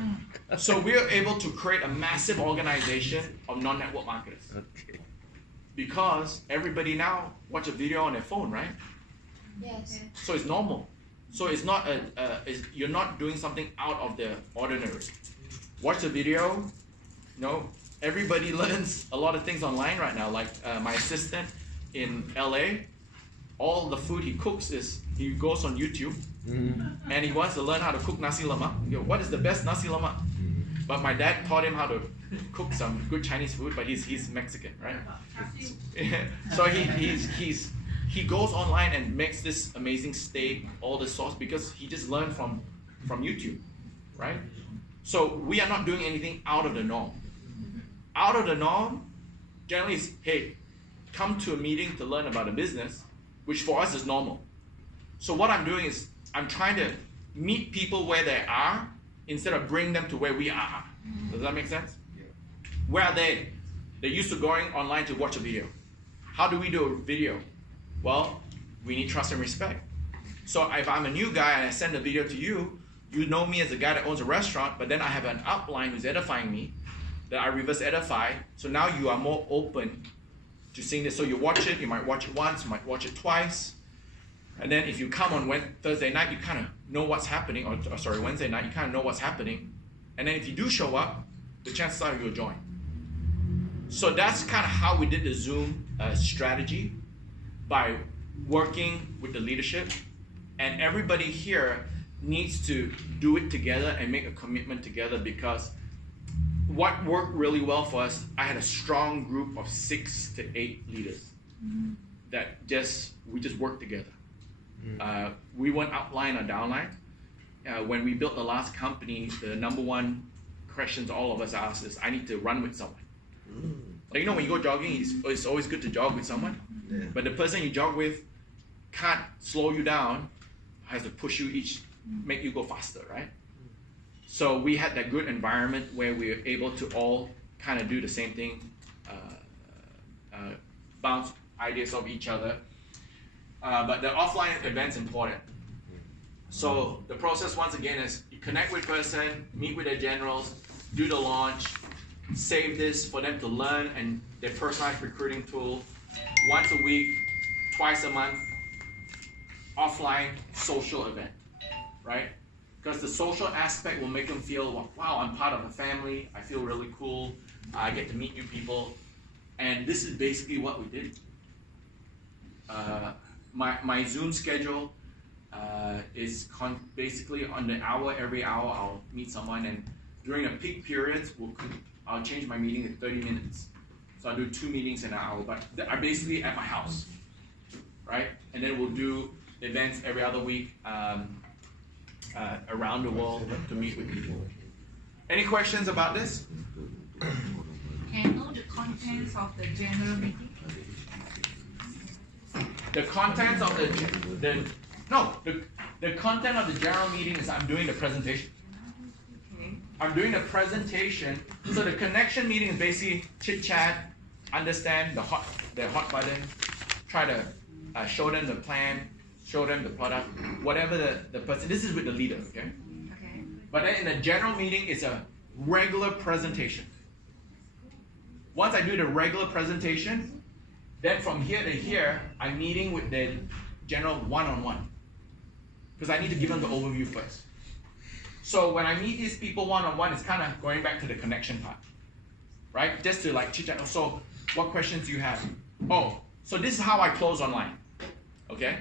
So we're able to create a massive organization of non-network marketers. Okay. Because everybody now watch a video on their phone, right? Yes. So it's normal. So it's not you're not doing something out of the ordinary. Watch the video. Everybody learns a lot of things online right now. Like my assistant in LA, all the food he cooks is he goes on YouTube and he wants to learn how to cook nasi lemak. What is the best nasi lemak? But my dad taught him how to cook some good Chinese food, but he's Mexican, right? So he goes online and makes this amazing steak, all the sauce, because he just learned from YouTube, right? So we are not doing anything out of the norm. Out of the norm, generally is, hey, come to a meeting to learn about a business, which for us is normal. So what I'm doing is I'm trying to meet people where they are instead of bring them to where we are. Does that make sense? Yeah. Where are they? They're used to going online to watch a video. How do we do a video? Well, we need trust and respect. So if I'm a new guy and I send a video to you, you know me as a guy that owns a restaurant, but then I have an upline who's edifying me, that I reverse edify. So now you are more open to seeing this. So you watch it, you might watch it once, you might watch it twice. And then if you come on Thursday night, you kind of know what's happening, or sorry, Wednesday night, you kind of know what's happening. And then if you do show up, the chances are you'll join. So that's kind of how we did the Zoom strategy, by working with the leadership. And everybody here needs to do it together and make a commitment together, because what worked really well for us, I had a strong group of 6 to 8 leaders that we just worked together. We went upline or downline. When we built the last company, the number one questions all of us asked is, I need to run with someone. Like, when you go jogging, it's always good to jog with someone. Yeah. But the person you jog with can't slow you down, has to push you make you go faster, right? So we had that good environment where we were able to all kind of do the same thing, bounce ideas off each other. But the offline event's important. So the process, once again, is you connect with person, meet with their generals, do the launch, save this for them to learn and their personalized recruiting tool. Once a week, twice a month, offline social event, right? Because the social aspect will make them feel, wow, I'm part of a family, I feel really cool, I get to meet new people. And this is basically what we did. My Zoom schedule is basically on the hour, every hour I'll meet someone, and during the peak periods, I'll change my meeting to 30 minutes. So I'll do 2 meetings in an hour, but I'm basically at my house, right? And then we'll do events every other week around the world to meet with people. Any questions about this? Can I know the contents of the general meeting? The contents of the content of the general meeting is I'm doing the presentation. Okay. I'm doing the presentation. So the connection meeting is basically chit chat, understand the hot button, try to show them the plan, show them the product, whatever the person, this is with the leader, okay? Okay. But then in the general meeting, it's a regular presentation. Once I do the regular presentation, then from here to here, I'm meeting with the general one-on-one. Because I need to give them the overview first. So when I meet these people one-on-one, it's kind of going back to the connection part, right? Just to like chit-chat. So what questions do you have? Oh, so this is how I close online, okay?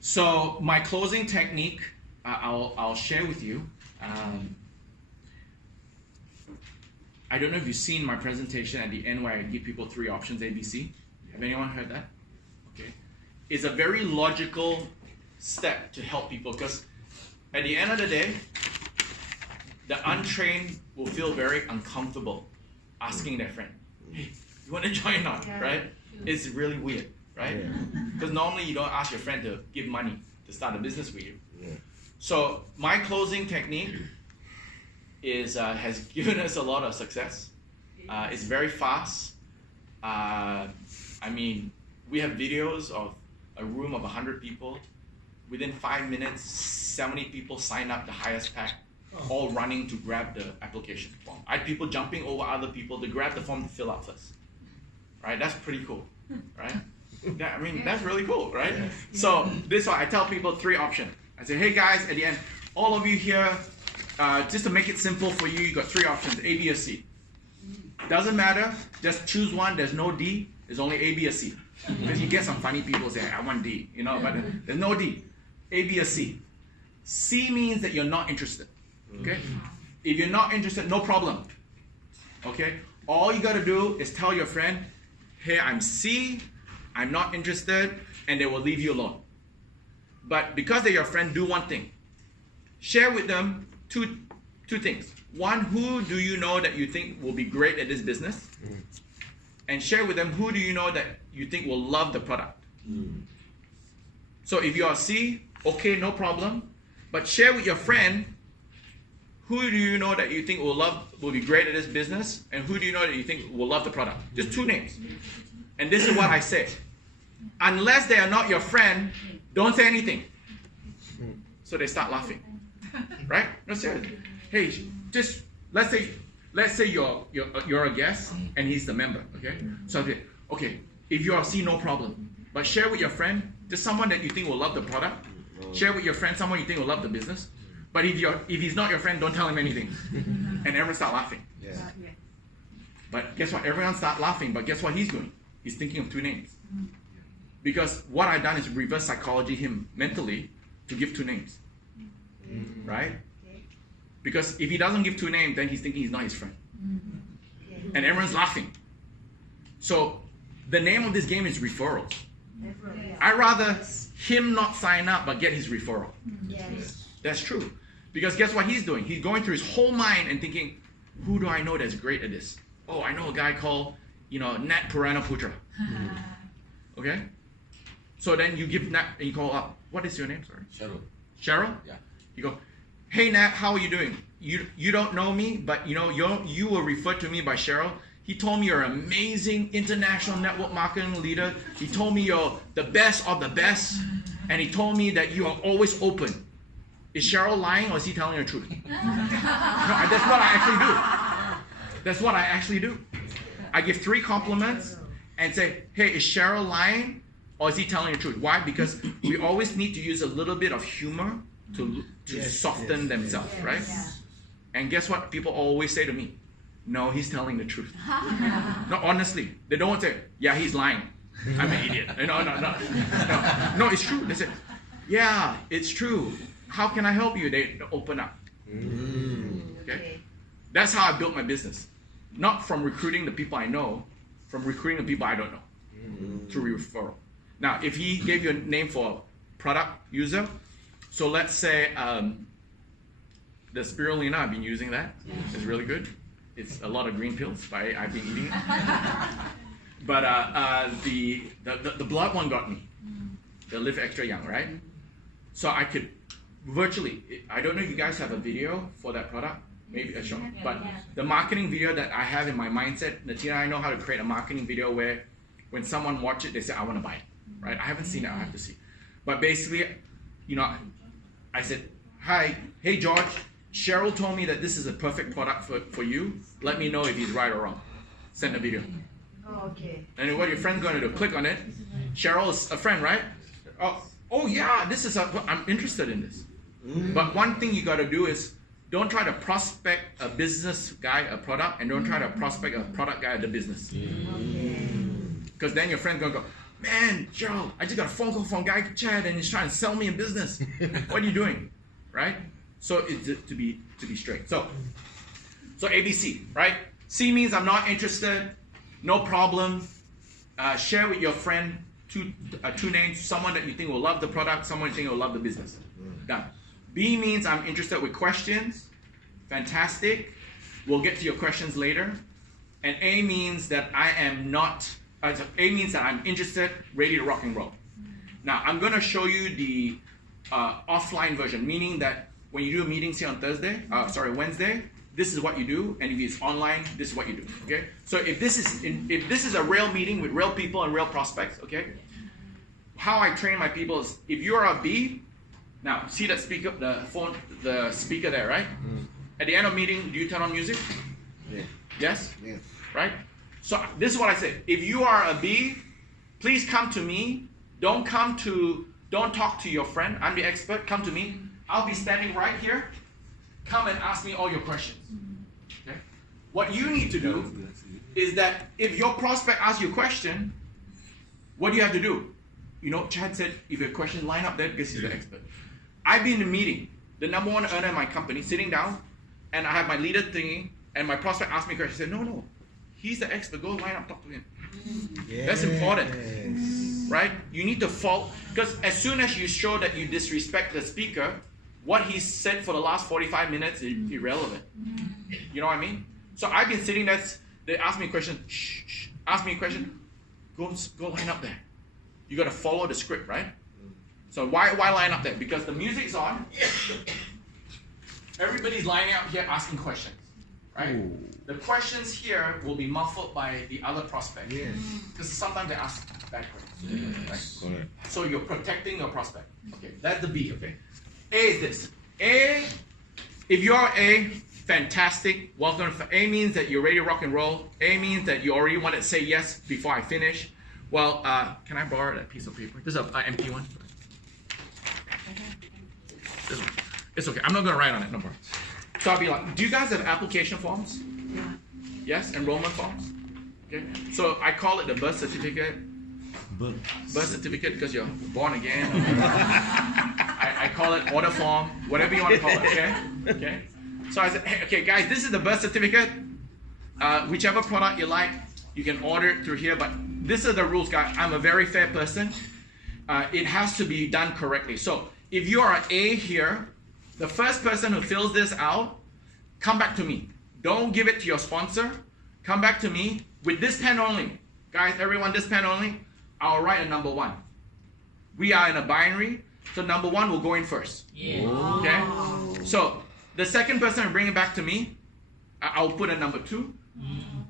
So my closing technique, I'll share with you. I don't know if you've seen my presentation at the end where I give people 3 options, A, B, C. Have anyone heard that? Okay. It's a very logical step to help people, because at the end of the day, the untrained will feel very uncomfortable asking their friend, hey, you want to join or not, right? It's really weird, right? Because normally you don't ask your friend to give money to start a business with you. So my closing technique is has given us a lot of success. It's very fast. I mean, we have videos of a room of 100 people. Within 5 minutes, 70 people sign up the highest pack, all running to grab the application form. I had people jumping over other people to grab the form to fill out first. Right? That's pretty cool, right? Yeah, I mean, that's really cool, right? So this one, I tell people 3 options. I say, hey guys, at the end, all of you here, just to make it simple for you, you got 3 options, A, B, or C. Doesn't matter, just choose one. There's no D, there's only A, B, or C. Because you get some funny people say, I want D, you know, but there's no D. A, B, or C. C means that you're not interested, okay? If you're not interested, no problem, okay? All you gotta do is tell your friend, hey, I'm C, I'm not interested, and they will leave you alone. But because they're your friend, do one thing. Share with them two things. One, who do you know that you think will be great at this business? And share with them, who do you know that you think will love the product? So if you are C, okay, no problem. But share with your friend, who do you know that you think will be great at this business? And who do you know that you think will love the product? Just 2 names. And this is what I say. Unless they are not your friend, don't say anything. So they start laughing. Right? No, seriously. Hey, just let's say you're a guest and he's the member, okay? So I say, okay, if you are C, no problem. But share with your friend, just someone that you think will love the product. Share with your friend someone you think will love the business. But if he's not your friend, don't tell him anything. And everyone start laughing. But guess what? Everyone start laughing, but guess what he's doing? He's thinking of 2 names. Because what I've done is reverse psychology him mentally to give 2 names. Right? Because if he doesn't give 2 names, then he's thinking he's not his friend. And everyone's laughing. So the name of this game is referrals. I'd rather him not sign up but get his referral. That's true. Because guess what he's doing? He's going through his whole mind and thinking, who do I know that's great at this? Oh, I know a guy called, Nat Purana Putra. Okay? So then you give Nat, and you call up. What is your name? Sorry. Cheryl? Yeah. You go, hey Nat, how are you doing? You don't know me, but you were referred to me by Cheryl. He told me you're an amazing international network marketing leader. He told me you're the best of the best. And he told me that you are always open. Is Cheryl lying or is he telling the truth? No, that's what I actually do. That's what I actually do. I give 3 compliments and say, hey, is Cheryl lying or is he telling the truth? Why? Because we always need to use a little bit of humor to soften themselves, right? And guess what? People always say to me, no, he's telling the truth. No, honestly, they don't say, yeah, he's lying. I'm an idiot. No, it's true. They say, yeah, it's true. How can I help you? They open up. Okay? That's how I built my business. Not from recruiting the people I know, from recruiting the people I don't know. Through referral. Now, if he gave you a name for a product user, so let's say the spirulina, I've been using that. It's really good. It's a lot of green pills, but I've been eating it. But the blood one got me. The Live Extra Young, right? So I could virtually, I don't know if you guys have a video for that product, maybe a show, but the marketing video that I have in my mindset, Natina, I know how to create a marketing video where when someone watches it, they say, I want to buy it. right? I haven't seen it, I have to see. But basically, you know, I said, hi, hey George, Cheryl told me that this is a perfect product for you. Let me know if he's right or wrong. Send a video. Oh, okay. And what your friend's going to do, click on it. Cheryl is a friend, right? Oh yeah, I'm interested in this. But one thing you got to do is don't try to prospect a business guy a product, and don't try to prospect a product guy the business. Because then your friend's going to go, man, Cheryl, I just got a phone call from guy Chad and he's trying to sell me a business. What are you doing? Right? So it's to be straight. So ABC, right? C means I'm not interested, no problem. Share with your friend two names, someone that you think will love the product, someone you think will love the business. Done. B means I'm interested with questions. Fantastic. We'll get to your questions later. And A means that I am not, A means that I'm interested, ready to rock and roll. Now, I'm going to show you the offline version, meaning that when you do meetings here on Wednesday, this is what you do, and if it's online, this is what you do. Okay? So if this is a real meeting with real people and real prospects, okay? How I train my people is, if you're a B, now see that speaker, the speaker there, right? At the end of meeting, do you turn on music? Yeah. Yes? Yes. Right? So this is what I say. If you are a B, please come to me. Don't talk to your friend. I'm the expert. Come to me. I'll be standing right here. Come and ask me all your questions. Okay? What you need to do is that if your prospect asks you a question, what do you have to do? You know, Chad said, if your question line up there because he's the expert. I've been in a meeting, the number one earner in my company, sitting down, and I have my leader thingy, and my prospect asked me a question. I said, no, he's the expert. Go line up, talk to him. Yes. That's important, right? You need to fault, because as soon as you show that you disrespect the speaker, what he said for the last 45 minutes is irrelevant. You know what I mean? So I've been sitting there, they ask me a question, ask me a question, go line up there. You got to follow the script, right? So why line up there? Because the music's on, everybody's lining up here asking questions, right? Ooh. The questions here will be muffled by the other prospect. Yes. Because sometimes they ask bad questions. Yes. Right? So you're protecting your prospect. Okay, that's the B, okay? A is this. A, if you're A, fantastic. Welcome. A means that you're ready to rock and roll. A means that you already want to say yes before I finish. Well, can I borrow that piece of paper? This is an empty one. This one. It's okay. I'm not going to write on it. No problem. So I'll be like, do you guys have application forms? Yeah. Yes? Enrollment forms? Okay. So I call it the birth certificate. Birth certificate because you're born again. I call it order form, whatever you want to call it, okay? Okay. So I said, hey, okay, guys, this is the birth certificate. Whichever product you like, you can order it through here, but this is the rules, guys. I'm a very fair person. It has to be done correctly. So if you are an A here, the first person who fills this out, come back to me. Don't give it to your sponsor. Come back to me with this pen only. Guys, everyone, this pen only. I'll write a number 1. We are in a binary, so number 1 will go in first. Yeah. Okay? So the second person will bring it back to me. I'll put a number 2.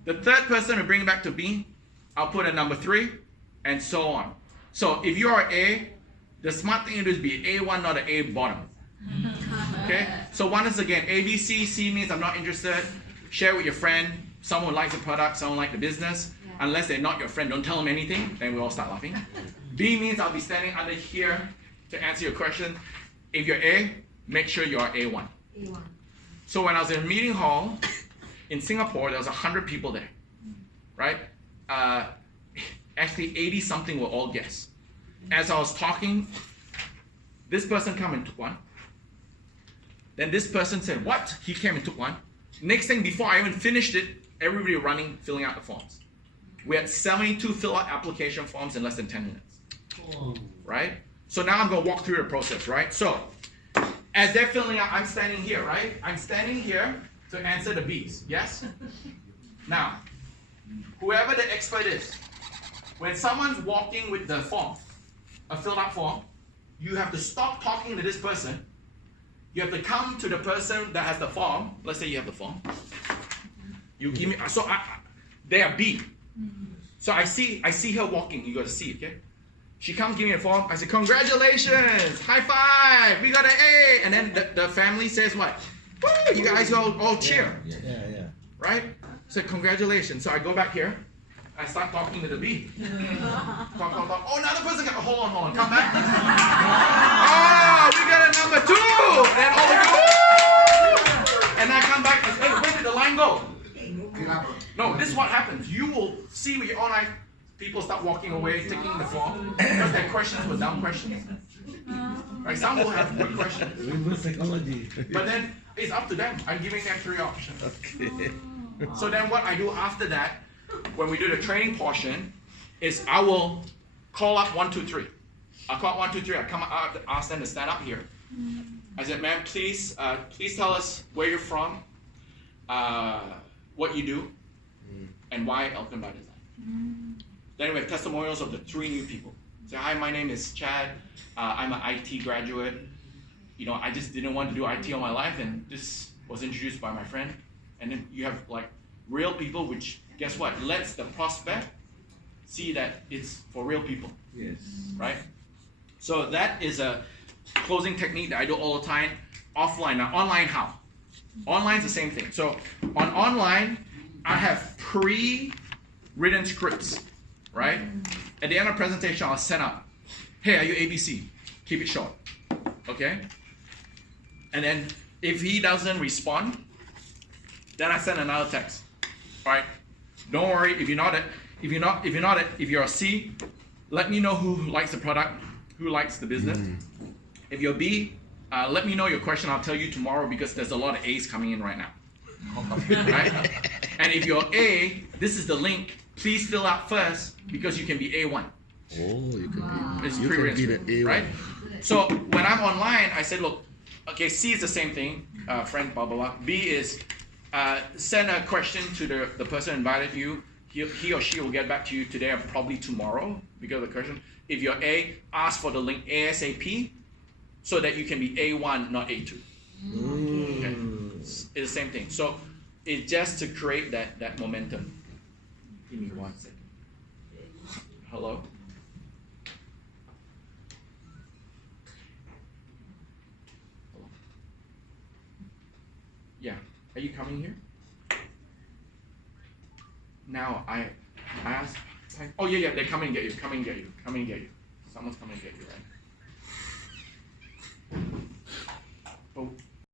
The third person will bring it back to me. I'll put a number 3, and so on. So if you are A, the smart thing to do is be A1, not an A bottom. Okay? So once again, A, B, C. C means I'm not interested. Share with your friend. Someone likes the product, someone likes the business. Unless they're not your friend, don't tell them anything, then we all start laughing. B means I'll be standing under here to answer your question. If you're A, make sure you are A1. A1. So when I was in a meeting hall in Singapore, there was 100 people there, right? Actually, 80-something were all guests. As I was talking, this person came and took one. Then this person said, what? He came and took one. Next thing, before I even finished it, everybody running, filling out the forms. We had 72 fill-out application forms in less than 10 minutes. Cool. Right? So now I'm going to walk through the process, right? So, as they're filling out, I'm standing here, right? I'm standing here to answer the B's, yes? Now, whoever the expert is, when someone's walking with the form, a filled-out form, you have to stop talking to this person. You have to come to the person that has the form. Let's say you have the form. You give me, they are B. So I see her walking. You got to see, okay? She comes, give me a form. I said, congratulations, high five, we got an A. And then the family says what? Woo, you guys all cheer, Yeah. right? So congratulations. So I go back here. I start talking to the B. Talk. Oh, another person got, hold on, come back. Oh, we got a number 2. And all the go. And I come back and say, hey, where did the line go? No, this is what happens. You will see with your own eyes, people start walking away, taking the form, because their questions were dumb questions. Right? Some will have good questions. Reverse psychology. But then it's up to them. I'm giving them 3 options. Okay. So then what I do after that, when we do the training portion, is I will call up 1, 2, 3. I'll call 1, 2, 3. I come out, ask them to stand up here. I said, ma'am, please tell us where you're from, what you do, and why Elkin by Design. Then we have testimonials of the 3 new people. Say, hi, my name is Chad. I'm an IT graduate. You know, I just didn't want to do IT all my life, and this was introduced by my friend. And then you have like real people, which guess what? Lets the prospect see that it's for real people. Yes. Right? So that is a closing technique that I do all the time. Offline. Now, online how? Online's the same thing. So on online, I have pre-written scripts, right? At the end of the presentation, I'll send out, hey, are you ABC? Keep it short, okay? And then if he doesn't respond, then I send another text, all right? Don't worry, if you're a C, let me know who likes the product, who likes the business. If you're B, let me know your question. I'll tell you tomorrow because there's a lot of A's coming in right now. Right? And if you're A, this is the link. Please fill out first because you can be A1. Oh, you can be. It's You can be pre-written, the A1. right? So when I'm online, I said, look, okay, C is the same thing, friend, blah, blah, blah. B is send a question to the person who invited you. He or she will get back to you today or probably tomorrow because of the question. If you're A, ask for the link ASAP so that you can be A1, not A2. Okay? It's the same thing. So it's just to create that momentum. Give me 1 second. Hello? Yeah. Are you coming here? Now I asked. Oh yeah, they're coming to get you. Coming to get you. Someone's coming to get you, right? Oh,